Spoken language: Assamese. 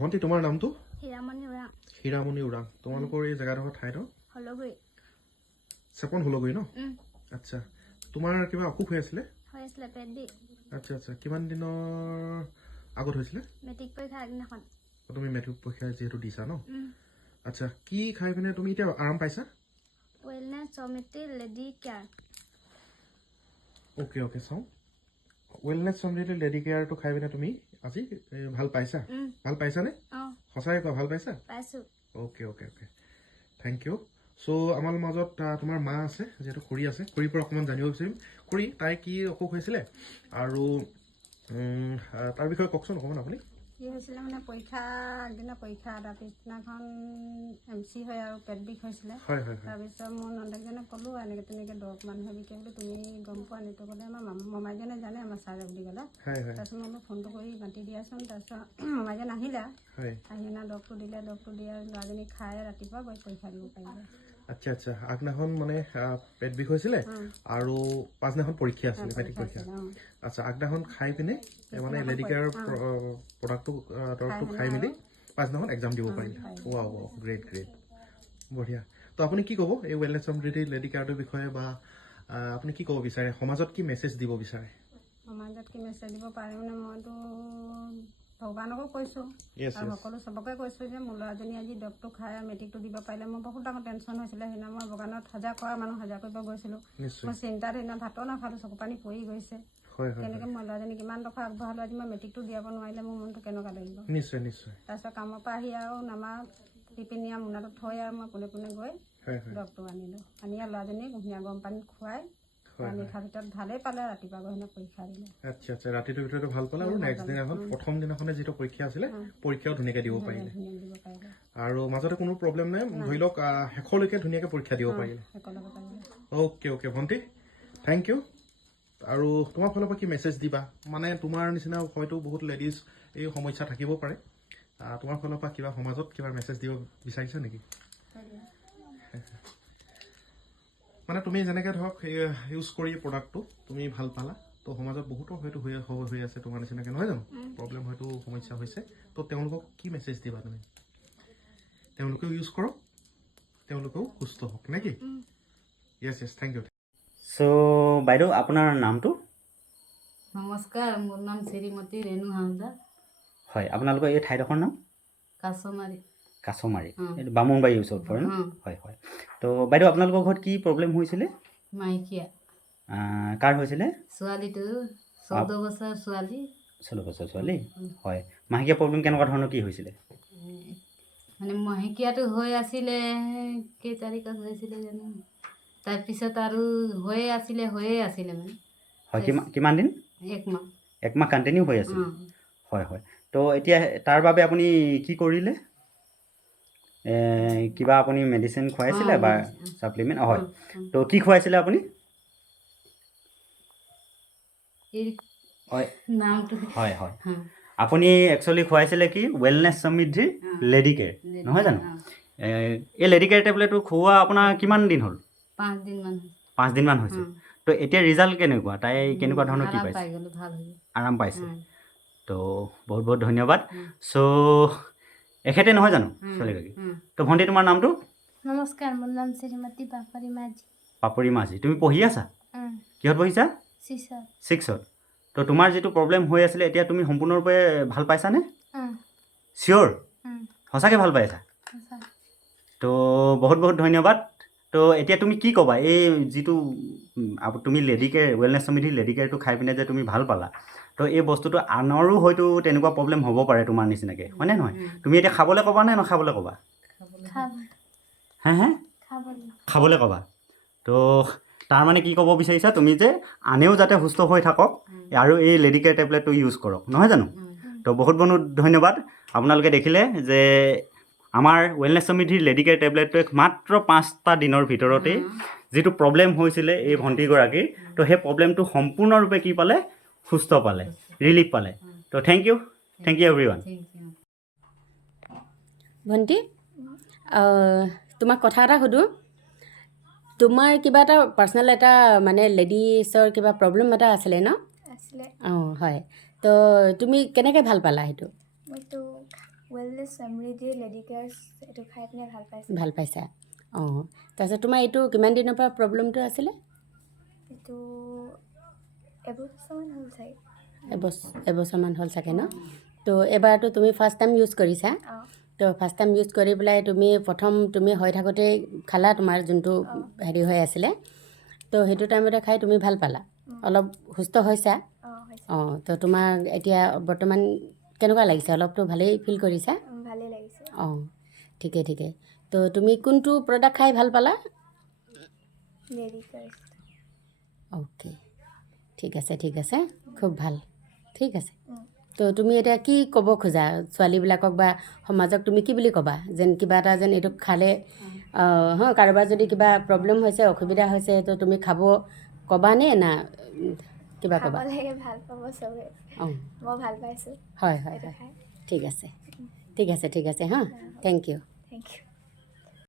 ভন্টি তোমাৰ নামটো? হীৰামণি উৰাং। হীৰামণি উৰাং। তোমালোকৰ এই জেগাডোখৰ ঠাইটো? হলগুৰি। চেপন হলগুৰি ন? আচ্ছা। তোমাৰ কিবা অসুখ হৈ আছিলে? হৈ আছিলে পেট বিষ। আচ্ছা আচ্ছা। কিমান দিনৰ আগত হৈছিলে? মেট্ৰিক পৰীক্ষা আগদিনাখন। তুমি মেট্ৰিক পৰীক্ষা যিহেতু দিছা ন? আচ্ছা। কি খাই পিনে তুমি এতিয়া আৰাম পাইছা? ৱেলনেছ সমৃদ্ধি লেডি কেয়াৰ। অ'কে অ'কে চাওঁ। ৱেলনেছ সমৃদ্ধি লেডি কেয়াৰটো খাই পিনে তুমি আজি ভাল পাইছা? ভাল পাইছানে? সঁচাকৈ কোৱা, ভাল পাইছা? পাইছোঁ। Okay okay okay. Thank you. চ' আমাৰ মাজত তোমাৰ মা আছে, যিহেতু খুৰী আছে। খুৰীৰ পৰা অকণমান জানিব বিচাৰিম। খুৰী, তাই কি অসুখ হৈছিলে আৰু তাৰ বিষয়ে কওকচোন অকণমান আপুনি। কি হৈছিলে মানে পৰীক্ষা আগদিনা পৰীক্ষা তাৰ পিছদিনাখন MC হয় আৰু পেট বিষ হৈছিলে। তাৰপিছত মোৰ নন্দেকজনে ক'লোঁ এনেকৈ তেনেকৈ দৰৱ মানুহে বিকে বুলি তুমি গম পোৱা নিতো ক'লে আমাৰ মমাইজনে জানে আমাৰ ছাৰে বুলি ক'লে। তাৰপিছত মই বোলো ফোনটো কৰি মাতি দিয়াচোন। তাৰপিছত মমাইজন আহিলে, আহি কিনে দৰৱটো দিলে, দৰৱটো দিয়া ল'ৰাজনী খাই ৰাতিপুৱা গৈ পৰীক্ষা দিব পাৰিলে। আচ্ছা আচ্ছা। আগদিনাখন মানে পেট বিষ হৈছিলে আৰু পাছদিনাখন পৰীক্ষা আছিলে, মেট্ৰিক পৰীক্ষা। আচ্ছা, আগদিনাখন খাই পিনে মানে লেডি কেয়াৰ প্ৰডাক্টটো দৰৱটো খাই মেলি পাছদিনাখন এক্সাম দিব পাৰিলে। ৱাও ৱাও, গ্ৰেট গ্ৰেট, বঢ়িয়া। তো আপুনি কি ক'ব এই ৱেলনেছ সমৃদ্ধি লেডি কেয়াৰটোৰ বিষয়ে, বা আপুনি কি ক'ব বিচাৰে, সমাজত কি মেছেজ দিব বিচাৰে? সমাজত কি মেছেজ দিব পাৰে মানে মইতো ভগৱানকো কৈছোঁ আৰু সকলো চবকে কৈছোঁ যে মোৰ ল'ৰাজনী আজি দৰৱটো খাই মেট্ৰিকটো দিব পাৰিলে মোৰ বহুত ডাঙৰ টেনশ্যন হৈছিলে। সেইদিনা মই ভগৱানত হাজাৰ কৰা মানুহ হাজাৰ কৰিব গৈছিলোঁ। মই চিন্তাত সেইদিনা ভাতো নাখালোঁ, চকু পানী পৰি গৈছে। কেনেকৈ মই ল'ৰাজনী কিমান টকা আগবঢ়ালোঁ, আজি মই মেট্ৰিকটো দিয়াব নোৱাৰিলে মোৰ মনটো কেনেকুৱা লাগিব। নিশ্চয় নিশ্চয়। তাৰপিছত কামৰ পৰা আহি আৰু নামা টিপিনীয়া মোনাটো থৈ আৰু মই পোনে পোনে গৈ দৰৱটো আনিলোঁ। আনি আৰু ল'ৰাজনীক কুহুমীয়া গৰম পানীত খুৱাই নিশাৰ ভিতৰত ভালেই পালে। ৰাতিপুৱা গৈ সিহঁতে পৰীক্ষা দিলে। আচ্ছা আচ্ছা। ৰাতিটোৰ ভিতৰতে ভাল পালে আৰু নেক্সট দিনাখন প্ৰথম দিনাখনে যিটো পৰীক্ষা আছিলে পৰীক্ষাও ধুনীয়াকৈ দিব পাৰিলে। আৰু মাজতে কোনো প্ৰব্লেম নাই, ধৰি লওক শেষলৈকে ধুনীয়াকৈ পৰীক্ষা দিব পাৰিলে। অ'কে অ'কে ভণ্টি, থেংক ইউ। আৰু তোমাৰ ফালৰ পৰা কি মেছেজ দিবা? মানে তোমাৰ নিচিনা হয়তো বহুত লেডিজ এই সমস্যা থাকিব পাৰে, তোমাৰ ফালৰ পৰা কিবা সমাজত কিবা মেছেজ দিব বিচাৰিছা নেকি? মানে তুমি যেনেকৈ ধৰক ইউজ কৰি প্ৰডাক্টটো তুমি ভাল পালা, তো সমাজত বহুতো হয়তো হৈ আছে তোমাৰ নিচিনাকৈ, নহয় জানো? প্ৰব্লেম হয়তো সমস্যা হৈছে, তো তেওঁলোকক কি মেছেজ দিবা তুমি? তেওঁলোকেও ইউজ কৰক, তেওঁলোকেও সুস্থ হওক নে কি? য়েছ য়েছ, থেংক ইউ। চ' বাইদেউ আপোনাৰ নামটো? নমস্কাৰ, মোৰ নাম শ্ৰীমতী ৰেণু হাজদা। হয়, আপোনালোকৰ এই ঠাইডোখৰ নাম? কাছমাৰী। কাছমাৰী, এইটো বামুণবাৰীৰ ওচৰত পৰে ন? হয় হয়। তো বাইদেউ আপোনালোকৰ ঘৰত কি প্ৰব্লেম হৈছিলে? মাইকীয়া। কাৰ হৈছিলে? ছোৱালীটো 14 বছৰ ছোৱালী। 14 বছৰ ছোৱালী, হয়। মাহেকীয়া প্ৰব্লেম কেনেকুৱা ধৰণৰ কি হৈছিলে? মানে মাহেকীয়াটো হৈ আছিলে, কেই তাৰিখত হৈছিলে জানো, তাৰপিছত আৰু হৈয়ে আছিলে মানে। হয়, কিমান দিন? 1 মাহ। 1 মাহ কণ্টিনিউ হৈ আছিলে? হয় হয়। তো এতিয়া তাৰ বাবে আপুনি কি কৰিলে? কিবা আপুনি মেডিচিন খুৱাইছিলে বা ছাপ্লিমেণ্ট? হয়। তো কি খুৱাইছিলে আপুনি? হয় হয়। আপুনি একচুৱেলি খুৱাইছিলে কি ৱেলনেছ সমৃদ্ধি লেডি কেয়াৰ, নহয় জানো? এই লেডি কেয়াৰ টেবলেটটো খুওৱা আপোনাৰ কিমান দিন হ'ল? 5 দিনমান। 5 দিনমান হৈছে। তো এতিয়া ৰিজাল্ট কেনেকুৱা? তাই কেনেকুৱা ধৰণৰ কি পাইছে? আৰাম পাইছে। তো বহুত বহুত ধন্যবাদ। চ' এখেতে নহয় জানো ছোৱালীগৰাকী? তো ভণ্টি তোমাৰ নামটো? নমস্কাৰ, মোৰ নাম শ্ৰীমতী পাপৰি মাঝি। পাপৰি মাঝি। তুমি পঢ়ি আছা? কিহত পঢ়িছা? 6ত। তো তোমাৰ যিটো প্ৰব্লেম হৈ আছিলে এতিয়া তুমি সম্পূৰ্ণৰূপে ভাল পাইছানে? চিয়'ৰ? সঁচাকৈ ভাল পাইছা? তো বহুত বহুত ধন্যবাদ। তো এতিয়া তুমি কি ক'বা এই যিটো তুমি লেডি কেয়াৰ ৱেলনেছ সমৃদ্ধি লেডি কেয়াৰটো খাই পিনে যে তুমি ভাল পালা, তো এই বস্তুটো আনৰো হয়তো তেনেকুৱা প্ৰব্লেম হ'ব পাৰে তোমাৰ নিচিনাকৈ, হয়নে নহয়? তুমি এতিয়া খাবলৈ ক'বা নে নাখাবলৈ ক'বা? হে? খাবলৈ ক'বা। তো তাৰমানে কি ক'ব বিচাৰিছা তুমি যে আনেও যাতে সুস্থ হৈ থাকক আৰু এই লেডি কেয়াৰ টেবলেটটো ইউজ কৰক, নহয় জানো? তো বহুত বহুত ধন্যবাদ। আপোনালোকে দেখিলে যে আমাৰ ৱেলনেছ সমৃদ্ধিৰ লেডি কেয়াৰ টেবলেটটোৱে মাত্ৰ 5টা দিনৰ ভিতৰতেই যিটো প্ৰব্লেম হৈছিলে এই ভণ্টিগৰাকীৰ, তো সেই প্ৰব্লেমটো সম্পূৰ্ণৰূপে কি পালে? সুস্থ পালে, ৰিলিফ পালে। তো থেংক ইউ এভৰিৱান। ভণ্টি, তোমাক কথা এটা সুধোঁ। তোমাৰ কিবা এটা পাৰ্চনেল এটা মানে লেডিছৰ কিবা প্ৰব্লেম এটা আছিলে ন? আছিলে। হয়। তো তুমি কেনেকৈ ভাল পালা সেইটো? মইতো ৱেলনেছ সমৃদ্ধি লেডি কেয়াৰ্ছ এইটো খাই পিনে ভাল পাইছোঁ। ভাল পাইছা? অঁ, তাৰপিছত তোমাৰ এইটো কিমান দিনৰ পৰা প্ৰব্লেমটো আছিলে? এইটো এবছৰমান হ'ল চাগে। এবছৰমান হ'ল চাগে ন? তো এবাৰতো তুমি ফাৰ্ষ্ট টাইম ইউজ কৰিছা? অঁ তো ফাৰ্ষ্ট টাইম ইউজ কৰি পেলাই তুমি হৈ থাকোঁতেই খালা তোমাৰ যোনটো হেৰি হৈ আছিলে, তো সেইটো টাইমতে খাই তুমি ভাল পালা, অলপ সুস্থ হৈছা? অঁ হৈছে। অঁ, তো তোমাৰ এতিয়া বৰ্তমান কেনেকুৱা লাগিছে? অলপতো ভালেই ফিল কৰিছা? ভালেই লাগিছে। অঁ, ঠিকে। তো তুমি কোনটো প্ৰডাক্ট খাই ভাল পালা? Lady CARES. অ'কে, ঠিক আছে, খুব ভাল, ঠিক আছে। তো তুমি এতিয়া কি ক'ব খোজা ছোৱালীবিলাকক বা সমাজক? তুমি কি বুলি ক'বা? যেন কিবা এটা যেন এইটো খালে কাৰোবাৰ যদি কিবা প্ৰব্লেম হৈছে, অসুবিধা হৈছে, তো তুমি খাব ক'বানে না কিবা খাব ক'বা? লাগে, ভাল পাব চবে। অঁ, মই ভাল পাইছোঁ হয়, এইটো খাই। ঠিক আছে হা, থেংক ইউ। Thank U.